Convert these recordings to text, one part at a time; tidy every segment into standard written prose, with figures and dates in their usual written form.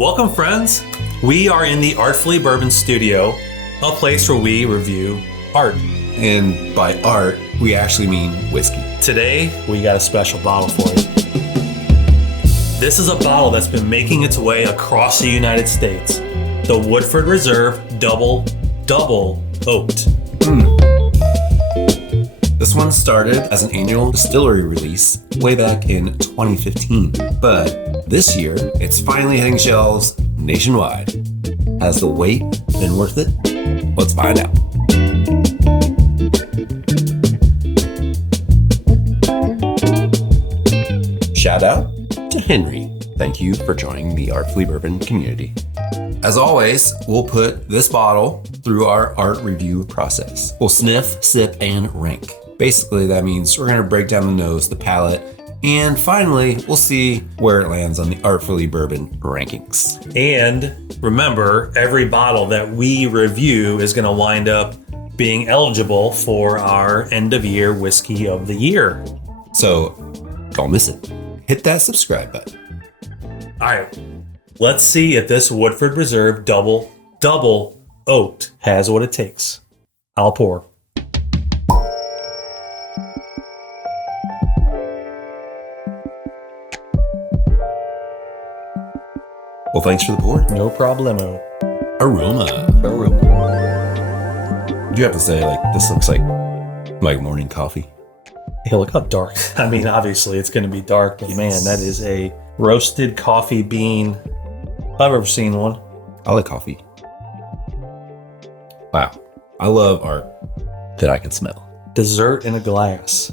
Welcome, friends. We are in the Artfully Bourbon studio, a place where we review art. And by art, we actually mean whiskey. Today, we got a special bottle for you. This is a bottle that's been making its way across the United States. The Woodford Reserve Double Double Oaked. This one started as an annual distillery release way back in 2015. But this year, it's finally hitting shelves nationwide. Has the wait been worth it? Let's find out. Shout out to Henry. Thank you for joining the Artfully Bourbon community. As always, we'll put this bottle through our art review process. We'll sniff, sip, and rank. Basically, that means we're going to break down the nose, the palate, and finally, we'll see where it lands on the Artfully Bourbon rankings. And remember, every bottle that we review is going to wind up being eligible for our end of year whiskey of the year. So don't miss it. Hit that subscribe button. All right, let's see if this Woodford Reserve Double Double Oaked has what it takes. I'll pour. Well, thanks for the pour. No problemo. Aroma. You have to say, this looks like morning coffee. Hey, look how dark. I mean, obviously it's going to be dark, but man, that is a roasted coffee bean. If I've ever seen one. I like coffee. Wow. I love art that I can smell. Dessert in a glass.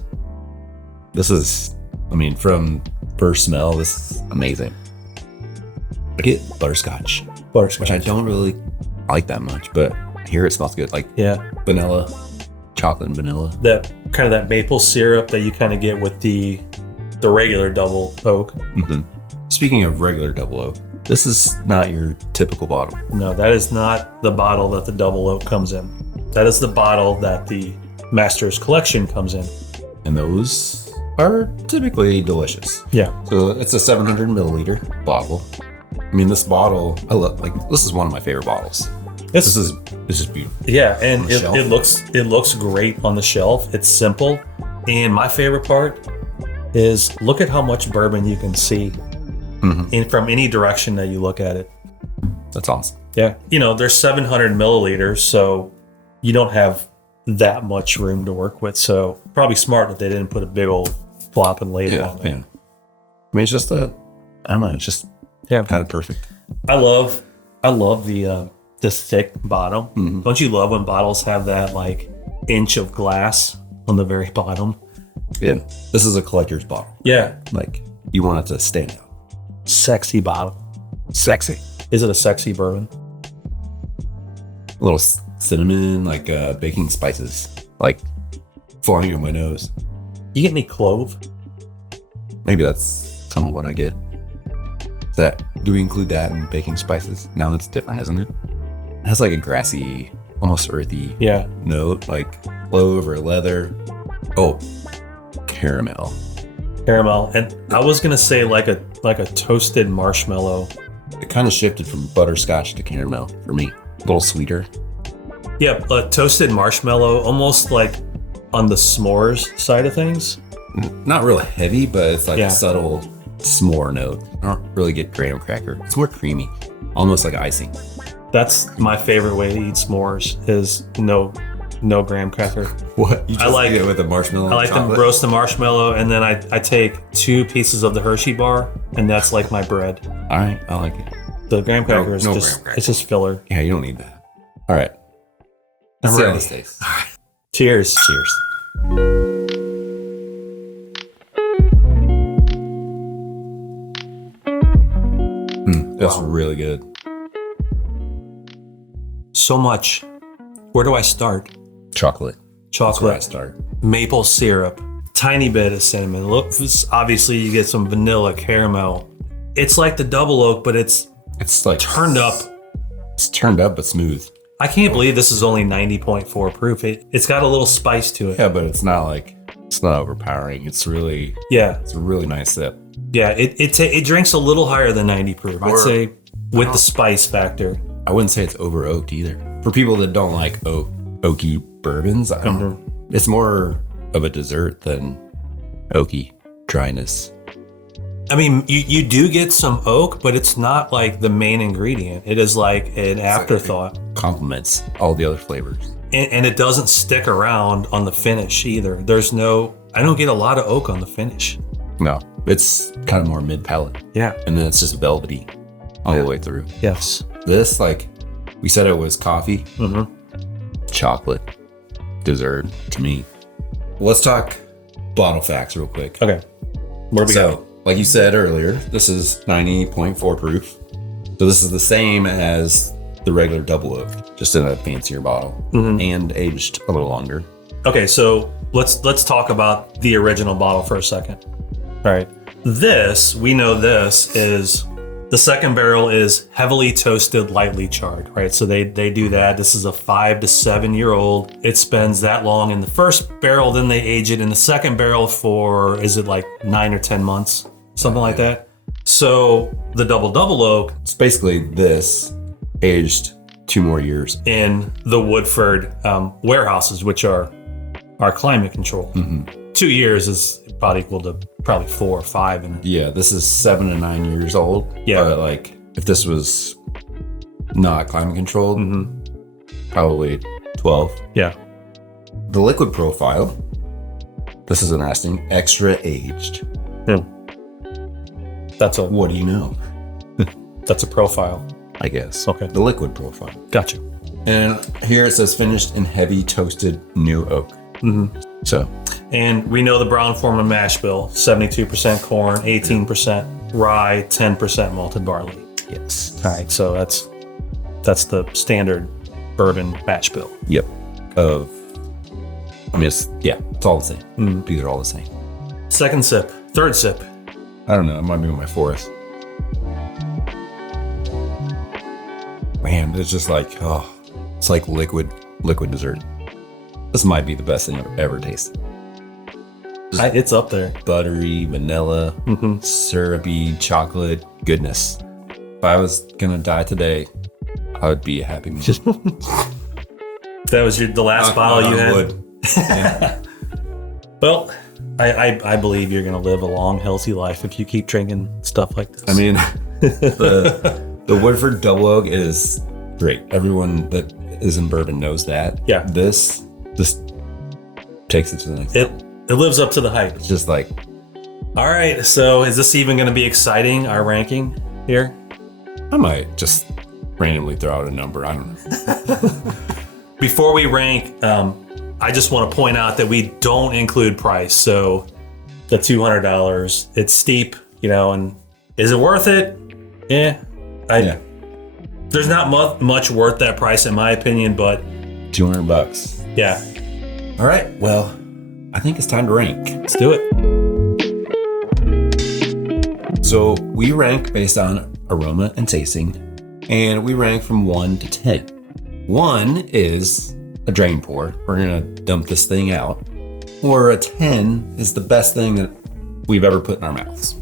This is, from first smell, this is amazing. I get butterscotch, which I don't really like that much, but here it smells good. Vanilla, chocolate and vanilla. That kind of that maple syrup that you kind of get with the regular double oak. Mm-hmm. Speaking of regular double oak, this is not your typical bottle. No, that is not the bottle that the double oak comes in. That is the bottle that the Master's Collection comes in. And those are typically delicious. Yeah. So it's a 700 milliliter bottle. This bottle, I love. This is one of my favorite bottles. This is beautiful. Yeah, and it looks great on the shelf. It's simple, and my favorite part is look at how much bourbon you can see from any direction that you look at it. That's awesome. Yeah, there's 700 milliliters, so you don't have that much room to work with. So probably smart that they didn't put a big old flopping label on it. Yeah. It's just it's just kind of perfect. I love the thick bottom. Mm-hmm. Don't you love when bottles have that inch of glass on the very bottom? Yeah. This is a collector's bottle. Yeah. You want it to stand out. Sexy bottle. Sexy. Is it a sexy bourbon? A little cinnamon, baking spices, flying in my nose. You get any clove? Maybe that's some of what I get. Do we include that in baking spices? Now that's different, hasn't it? It has a grassy, almost earthy note, clove or leather. Oh, caramel. And I was gonna say like a toasted marshmallow. It kind of shifted from butterscotch to caramel for me. A little sweeter. Yeah, a toasted marshmallow, almost on the s'mores side of things. Not real heavy, but it's a subtle s'more note. I don't really get graham cracker. It's more creamy, almost like icing. That's my favorite way to eat s'mores is no graham cracker. What? You just eat it with a marshmallow? I like to roast the marshmallow, and then I take 2 pieces of the Hershey bar, and that's like my bread. All right, I like it. The graham cracker is just filler. Yeah, you don't need that. All right. Let's see how this tastes. All right. Cheers. Cheers. That's really good. So much. Where do I start? Chocolate. That's where I start. Maple syrup. Tiny bit of cinnamon. Look, obviously you get some vanilla, caramel. It's like the double oak, but it's turned up. It's turned up but smooth. I can't believe this is only 90.4 proof. It's got a little spice to it. Yeah, but it's not overpowering. It's a really nice sip. Yeah, it drinks a little higher than 90 proof. I'd say with the spice factor. I wouldn't say it's over oaked either. For people that don't like oaky bourbons, I don't know. It's more of a dessert than oaky dryness. I mean, you do get some oak, but it's not like the main ingredient. It is like an afterthought. It complements all the other flavors. And it doesn't stick around on the finish either. I don't get a lot of oak on the finish. No, it's kind of more mid-palate. Yeah. And then it's just velvety all the way through. Yes. This, like, we said it was coffee, chocolate, dessert to me. Let's talk bottle facts real quick. Okay. Where we go? Like you said earlier, this is 90.4 proof. So this is the same as the regular double oak, just in a fancier bottle and aged a little longer. Okay, so let's talk about the original bottle for a second. All right. We know this is the second barrel is heavily toasted, lightly charred, right? So they do that. This is a 5 to 7 year old. It spends that long in the first barrel, then they age it in the second barrel for, is it like 9 or 10 months? Something like that. So the double double oak, it's basically this aged 2 more years in the Woodford warehouses, which are climate controlled. 2 years is about equal to probably 4 or 5. And yeah, this is 7 to 9 years old. Yeah, but like if this was not climate controlled, probably 12. Yeah. The liquid profile. This is interesting. Extra aged. What do you know? That's a profile, I guess. Okay. The liquid profile. Gotcha. And here it says finished in heavy toasted new oak. So. And we know the brown form of mash bill: 72% corn, 18% rye, 10% malted barley. Yes. All right. So that's the standard bourbon mash bill. Yep. It's all the same. These are all the same. Second sip, third sip. I don't know. It might be my fourth. Man, it's just like, it's like liquid dessert. This might be the best thing I've ever tasted. It's up there. Buttery, vanilla, syrupy, chocolate goodness. If I was gonna die today, I would be a happy man. That was the last bottle you had? Would. Yeah. Well, I believe you're going to live a long, healthy life if you keep drinking stuff like this. I mean, the Woodford Double Oak is great. Everyone that is in bourbon knows that. Yeah. This takes it to the next level. It lives up to the hype. It's just like... All right, so is this even going to be exciting, our ranking here? I might just randomly throw out a number. I don't know. Before we rank... I just want to point out that we don't include price. So the $200, it's steep, and is it worth it? Yeah. There's not much worth that price in my opinion, but $200. Yeah. All right. Well, I think it's time to rank. Let's do it. So we rank based on aroma and tasting, and we rank from 1 to 10. 1 is a drain pour. We're gonna dump this thing out. Or a 10 is the best thing that we've ever put in our mouths.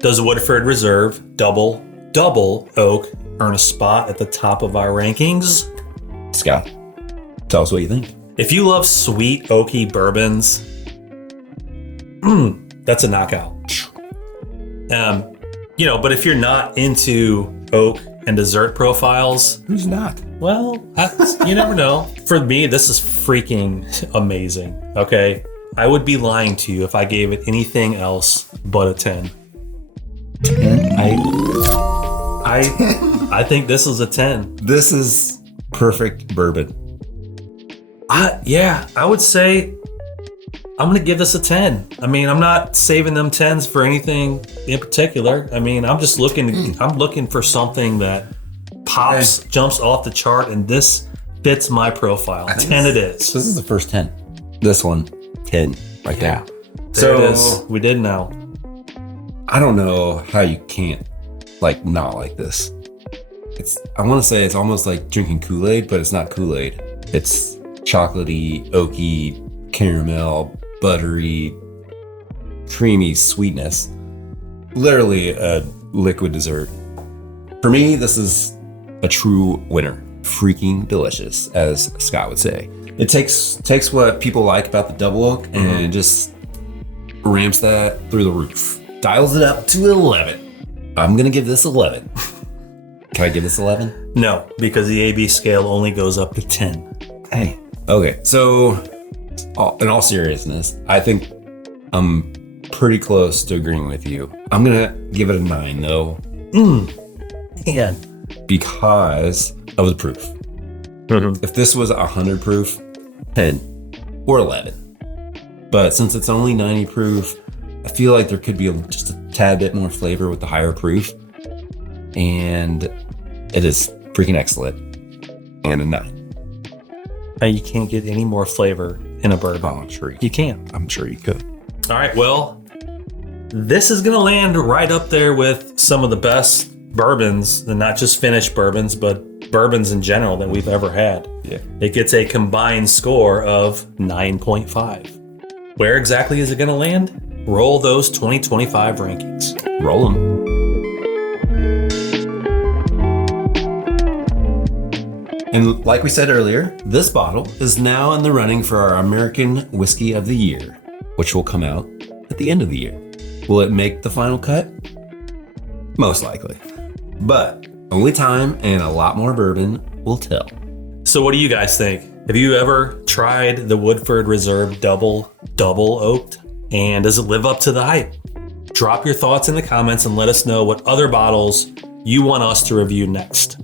Does Woodford Reserve Double Double Oak earn a spot at the top of our rankings? Scott, tell us what you think. If you love sweet oaky bourbons, that's a knockout. But if you're not into oak and dessert profiles, who's not? Well, you never know. For me, this is freaking amazing. Okay, I would be lying to you if I gave it anything else but a 10. 10? I think this is a 10. This is perfect bourbon. I would say I'm going to give this a 10. I mean, I'm not saving them 10s for anything in particular. I mean, I'm just looking for something that pops, jumps off the chart, and this fits my profile. 10 it is. This is the first 10. This one, 10 right there. There it is. We did know. I don't know how you can't not like this. I want to say it's almost like drinking Kool-Aid, but it's not Kool-Aid. It's chocolatey, oaky, caramel, buttery, creamy sweetness. Literally a liquid dessert. For me, this is a true winner. Freaking delicious, as Scott would say. It takes what people like about the double oak and just ramps that through the roof. Dials it up to 11. I'm going to give this 11. Can I give this 11? No, because the AB scale only goes up to 10. Hey. Okay, so in all seriousness, I think I'm pretty close to agreeing with you. I'm going to give it a 9, though. Yeah. Because of the proof. If this was 100 proof, 10 or 11. But since it's only 90 proof, I feel like there could be just a tad bit more flavor with the higher proof. And it is freaking excellent. And a 9. And you can't get any more flavor in a bourbon. Oh, I'm sure you can. I'm sure you could. All right, well, this is going to land right up there with some of the best bourbons, and not just finished bourbons, but bourbons in general that we've ever had. Yeah. It gets a combined score of 9.5. Where exactly is it going to land? Roll those 2025 rankings. Roll them. And like we said earlier, this bottle is now in the running for our American Whiskey of the Year, which will come out at the end of the year. Will it make the final cut? Most likely. But only time and a lot more bourbon will tell. So what do you guys think? Have you ever tried the Woodford Reserve Double Double Oaked? And does it live up to the hype? Drop your thoughts in the comments and let us know what other bottles you want us to review next.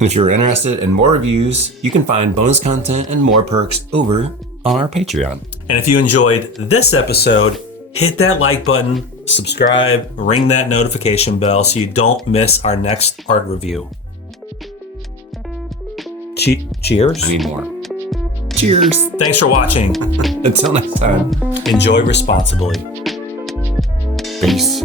If you're interested in more reviews, you can find bonus content and more perks over on our Patreon. And if you enjoyed this episode, hit that like button, subscribe, ring that notification bell so you don't miss our next art review. Cheers. I need more. Cheers. Thanks for watching. Until next time. Enjoy responsibly. Peace.